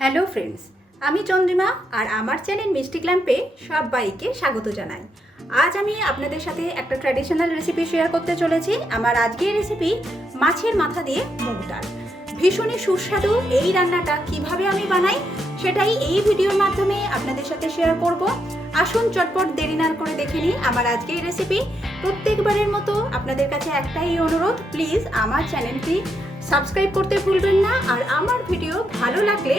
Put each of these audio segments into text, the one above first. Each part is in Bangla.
হ্যালো ফ্রেন্ডস, আমি চন্দ্রিমা আর আমার চ্যানেল মিষ্টি ক্ল্যাম্পে সবাইকে স্বাগত জানাই। আজ আমি আপনাদের সাথে একটা ট্র্যাডিশনাল রেসিপি শেয়ার করতে চলেছি। আমার আজকের রেসিপি মাছের মাথা দিয়ে মুগ ডাল। ভীষণই সুস্বাদু এই রান্নাটা কীভাবে আমি বানাই সেটাই এই ভিডিওর মাধ্যমে আপনাদের সাথে শেয়ার করব। আসুন চটপট দেরি না করে দেখে নিই আমার আজকের রেসিপি প্রত্যেকবারের মতো আপনাদের কাছে একটাই অনুরোধ প্লিজ আমার চ্যানেলটি সাবস্ক্রাইব করতে ভুলবেন না। আর আমার ভিডিও ভালো লাগলে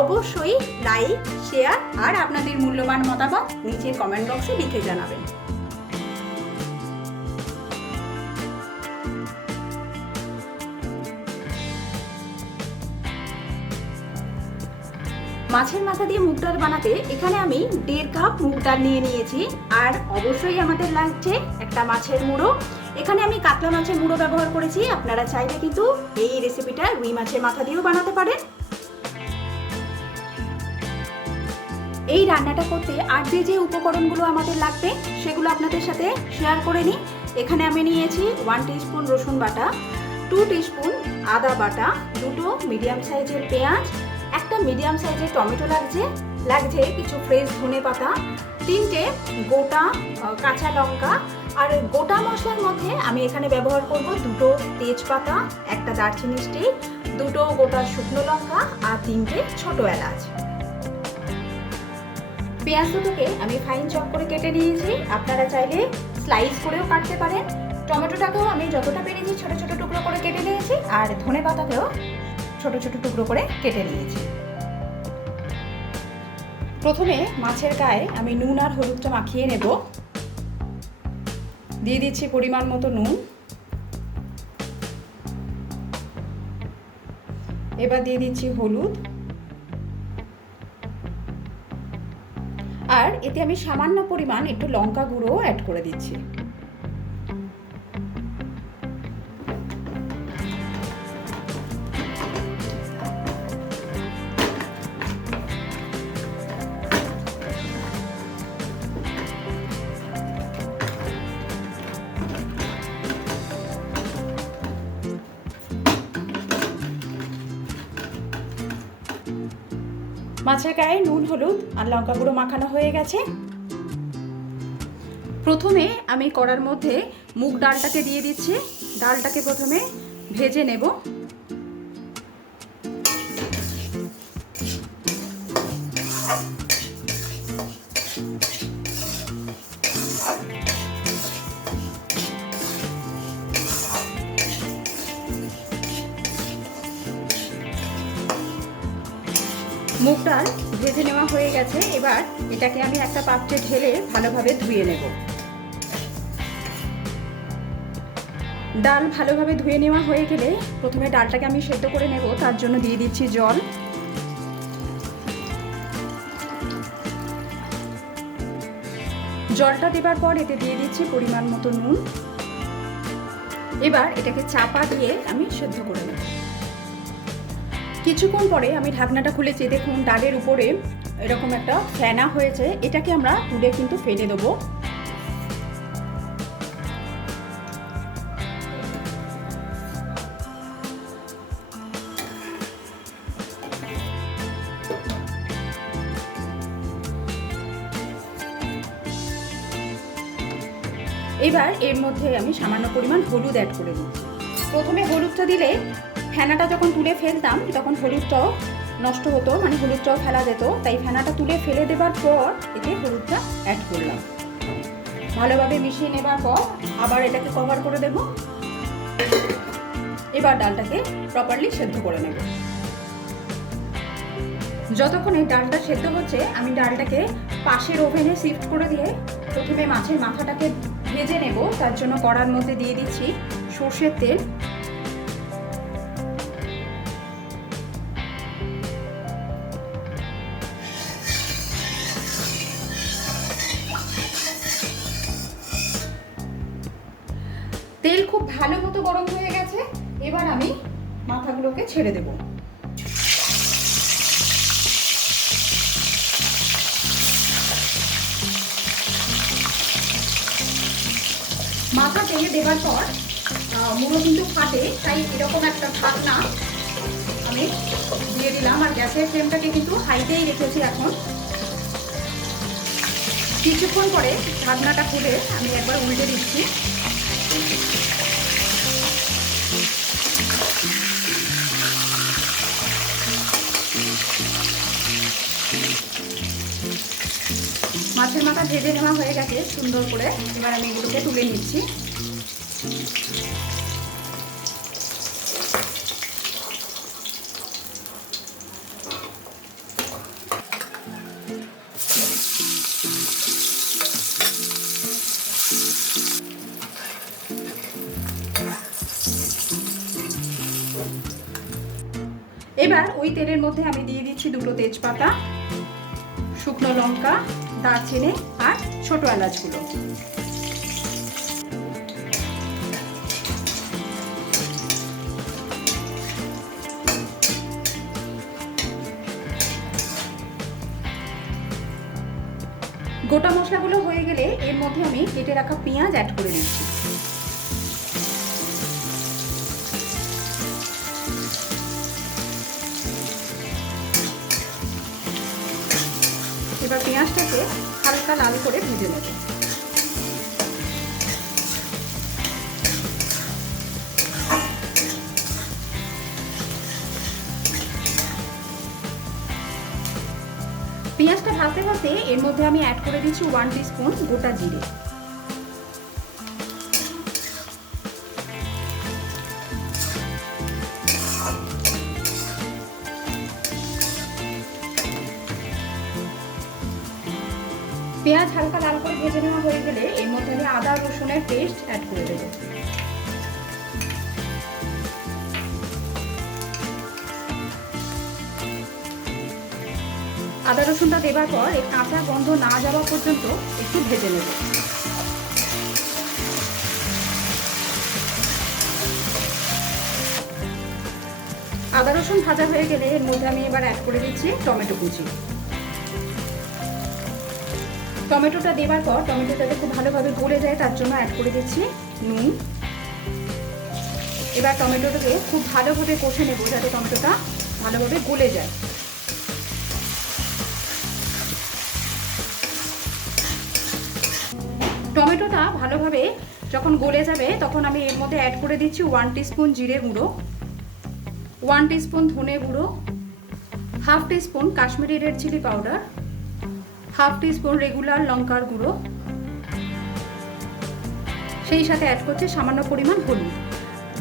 অবশ্যই লাইক, শেয়ার আর আপনাদের মূল্যবান মতামত নিচে কমেন্ট বক্সে লিখে জানাবেন। মাছের মাথা দিয়ে মুগ ডাল বানাতে এখানে আমি দেড় কাপ মুগ ডাল নিয়ে নিয়েছি। আর অবশ্যই আমাদের লাগছে একটা মাছের মুড়ো। এখানে আমি কাতলা মাছের মুড়ো ব্যবহার করেছি। আপনারা চাইলে কিন্তু এই রেসিপিটা রুই মাছের মাথা দিয়েও বানাতে পারেন। এই রান্নাটা করতে আর যে যে উপকরণগুলো আমাদের লাগবে, সেগুলো আপনাদের সাথে শেয়ার করে নিই। এখানে আমি নিয়েছি ওয়ান স্পুন রসুন বাটা টু স্পুন আদা বাটা, দুটো মিডিয়াম সাইজের পেঁয়াজ, একটা মিডিয়াম সাইজের টমেটো লাগছে লাগছে কিছু ফ্রেশ ধনে পাতা, তিনটে গোটা কাঁচা লঙ্কা, আর গোটা মশলার মধ্যে আমি এখানে ব্যবহার করব দুটো তেজপাতা, একটা দারচিনি স্টিক দুটো গোটা শুকনো লঙ্কা, আর তিনটে ছোট এলাচ। পেঁয়াজ দুটোকে আমি ফাইন চপ করে কেটে নিয়েছি। আপনারা চাইলে স্লাইস করেও কাটতে পারেন। টমেটোটাকেও আমি যতটা পেরেছি ছোট ছোট টুকরো করে কেটে নিয়েছি আর ধনে পাতাকেও ছোট ছোট টুকরো করে কেটে নিয়েছি। প্রথমে মাছের গায়ে আমি নুন আর হলুদটা মাখিয়ে নেব। দিয়ে দিচ্ছি পরিমাণ মতো নুন। এবার দিয়ে দিচ্ছি হলুদ। আর এতে আমি সামান্য পরিমাণ একটু লঙ্কা গুঁড়োও অ্যাড করে দিচ্ছি। মাছের গায়ে নুন, হলুদ আর লঙ্কা গুঁড়ো মাখানো হয়ে গেছে। প্রথমে আমি কড়ার মধ্যে মুগ ডালটাকে দিয়ে দিচ্ছি। ডালটাকে প্রথমে ভেজে নেব। মুগ ডাল ভেজে নেওয়া হয়ে গেছে। এবার এটাকে আমি একটা পাত্রে ঢেলে ভালোভাবে ধুয়ে নেব। ডাল ভালোভাবে ধুয়ে নেওয়া হয়ে গেলে প্রথমে ডালটাকে আমি সেদ্ধ করে নেব, তার জন্য দিয়ে দিচ্ছি জল। জলটা দেবার পর এতে দিয়ে দিচ্ছি পরিমাণ মতো নুন। এবার এটাকে চাপা দিয়ে আমি সেদ্ধ করে নেব। কিছুক্ষণ পরে আমি ঢাকনাটা খুলেছি দেখুন ডালের উপরে এরকম একটা ফেনা হয়েছে, এটাকে আমরা তুলে কিন্তু ফেলে দেবো। এবার এর মধ্যে আমি সামান্য পরিমাণ হলুদ অ্যাড করে দিচ্ছি প্রথমে হলুদটা দিলে ফেনাটা যখন তুলে ফেলতাম, তখন হলুদটাও নষ্ট হতো মানে হলুদটাও ফেলা যেত। তাই ফেনাটা তুলে ফেলে দেবার পর এতে হলুদটা অ্যাড করলাম। ভালোভাবে মিশিয়ে নেবার পর আবার এটাকে কভার করে দেব। এবার ডালটাকে প্রপারলি সেদ্ধ করে নেব। যতক্ষণ এই ডালটা সেদ্ধ হচ্ছে, আমি ডালটাকে পাশের ওভেনে শিফট করে দিয়ে প্রথমে মাছের মাথাটাকে ভেজে নেব। তার জন্য কড়ার মধ্যে দিয়ে দিচ্ছি সর্ষের তেল। তেল খুব ভালো মতো গরম হয়ে গেছে, এবার আমি মাথাগুলোকে ছেড়ে দেব। মাথা তেলে দেওয়ার পর মুড়ো কিন্তু ফাটে, তাই এরকম একটা ঢাকনা আমি দিয়ে দিলাম, আর গ্যাসের ফ্লেমটাকে কিন্তু হাইতেই রেখেছি এখন। কিছুক্ষণ পরে ঢাকনাটা খুলে আমি একবার উল্টে দিচ্ছি। মাছের মাথা ভেজে নেওয়া হয়ে গেছে সুন্দর করে। এবার আমি এগুলোকে তুলে নিচ্ছি। এবার ওই তেলের মধ্যে আমি দিয়ে দিচ্ছি দুটো তেজপাতা, শুকনো লঙ্কা, দারচিনি আর ছোট এলাচগুলো। গোটা মশলাগুলো হয়ে গেলে এর মধ্যে আমি কেটে রাখা পেঁয়াজ অ্যাড করে দিচ্ছি। পেঁয়াজটাকে হালকা লাল করে ভেজে নেব। পেঁয়াজটা ভাজতে ভাজতে এর মধ্যে আমি অ্যাড করে দিচ্ছি ওয়ান স্পুন গোটা জিরে। পেঁয়াজ হালকা লাল করে ভেজে নেওয়া হয়ে গেলে এর মধ্যে আমি আদা রসুনের পেস্ট অ্যাড করে দেবো। আদা রসুনটা দেবার পর এর কাঁচা গন্ধ না যাওয়া পর্যন্ত একটু ভেজে নেব। আদা রসুন ভাজা হয়ে গেলে এর মধ্যে আমি এবার অ্যাড করে দিচ্ছি টমেটো কুচি। টমেটোটা দেবার পর টমেটোটাতে খুব ভালোভাবে গলে যায়, তার জন্য অ্যাড করে দিচ্ছি নুন। এবার টমেটোটাকে খুব ভালোভাবে কষে নেব যাতে টমেটোটা ভালোভাবে গলে যায়। টমেটোটা ভালোভাবে যখন গলে যাবে, তখন আমি এর মধ্যে অ্যাড করে দিচ্ছি ওয়ান স্পুন জিরে গুঁড়ো ওয়ান স্পুন ধনে গুঁড়ো half spoon Kashmiri red chilli powder half spoon regular লঙ্কার গুঁড়ো। সেই সাথে অ্যাড করছে সামান্য পরিমাণ হলুদ।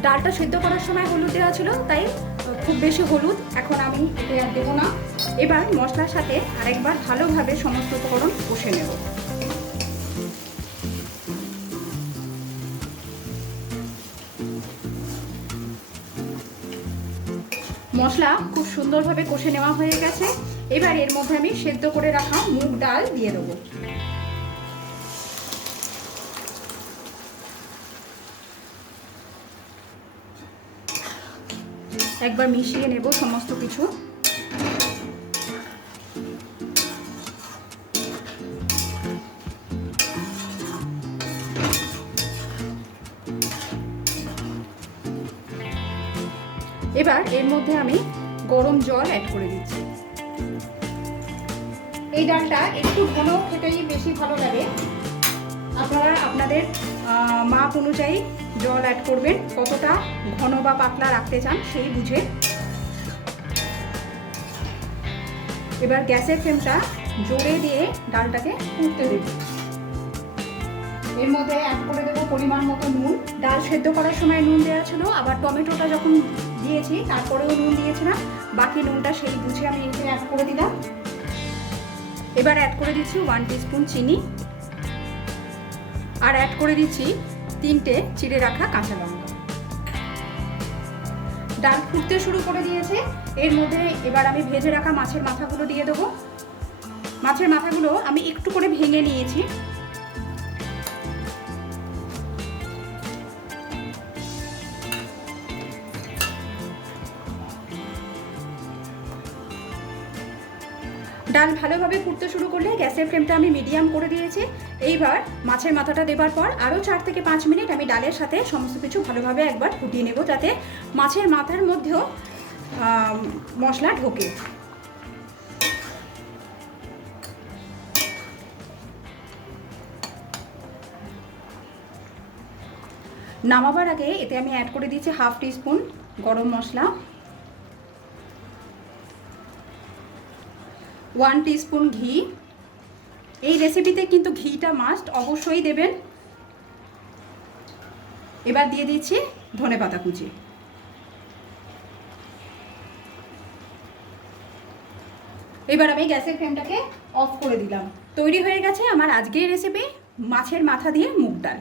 ডালটা সেদ্ধ করার সময় হলুদ দেওয়া ছিল, তাই খুব বেশি হলুদ এখন আমি এতে আর দেবো না। এবার মশলার সাথে আরেকবার ভালোভাবে সমস্ত উপকরণ কষে নেব। মশলা খুব সুন্দরভাবে কষে নেওয়া হয়ে গেছে। এবার এর মধ্যে আমি সেদ্ধ করে রাখা মুগ ডাল দিয়ে দেবো। একবার মিশিয়ে নেব সমস্ত কিছু। এবার এর মধ্যে আমি গরম জল অ্যাড করে দিচ্ছি। এই ডালটা একটু ঘন খেতেই বেশি ভালো লাগে। আপনারা আপনাদের মাপ অনুযায়ী জল অ্যাড করবেন, কতটা ঘন বা পাতলা রাখতে চান সেই বুঝে। এবার গ্যাসের ফ্লেমটা জোরে দিয়ে ডালটাকে ফুটতে দেব। এর মধ্যে অ্যাড করে দেবো পরিমাণ মতো নুন। ডাল সেদ্ধ করার সময় নুন দেওয়া ছিল, আবার টমেটোটা যখন দিয়েছি তারপরেও নুন দিয়েছিলাম বাকি নুনটা সেই বুঝে আমি এখানে অ্যাড করে দিলাম। এবার অ্যাড করে দিচ্ছি ওয়ান স্পুন চিনি। আর অ্যাড করে দিচ্ছি তিনটে চিড়ে রাখা কাঁচা লঙ্কা। ডাল ফুটতে শুরু করে দিয়েছে। এর মধ্যে এবার আমি ভেজে রাখা মাছের মাথাগুলো দিয়ে দেবো। মাছের মাথাগুলো আমি একটু করে ভেঙে নিয়েছি। ডাল ভালোভাবে ফুটতে শুরু করলে গ্যাসের ফ্লেমটা আমি মিডিয়াম করে দিয়েছি। এইবার মাছের মাথাটা দেবার পর আরও চার থেকে পাঁচ মিনিট আমি ডালের সাথে সমস্ত কিছু ভালোভাবে একবার ফুটিয়ে নেব যাতে মাছের মাথার মধ্যেও মশলা ঢোকে। নামাবার আগে এতে আমি অ্যাড করে দিয়েছি হাফ টিস্পুন গরম মশলা। ওয়ান টিস্পুন ঘি। এই রেসিপিতে কিন্তু ঘিটা মাস্ট অবশ্যই দেবেন। এবার দিয়ে দিচ্ছি ধনে পাতা কুচি। এবার আমি গ্যাসের ফ্লেমটাকে অফ করে দিলাম। তৈরি হয়ে গেছে আমার আজকের রেসিপি মাছের মাথা দিয়ে মুগ ডাল।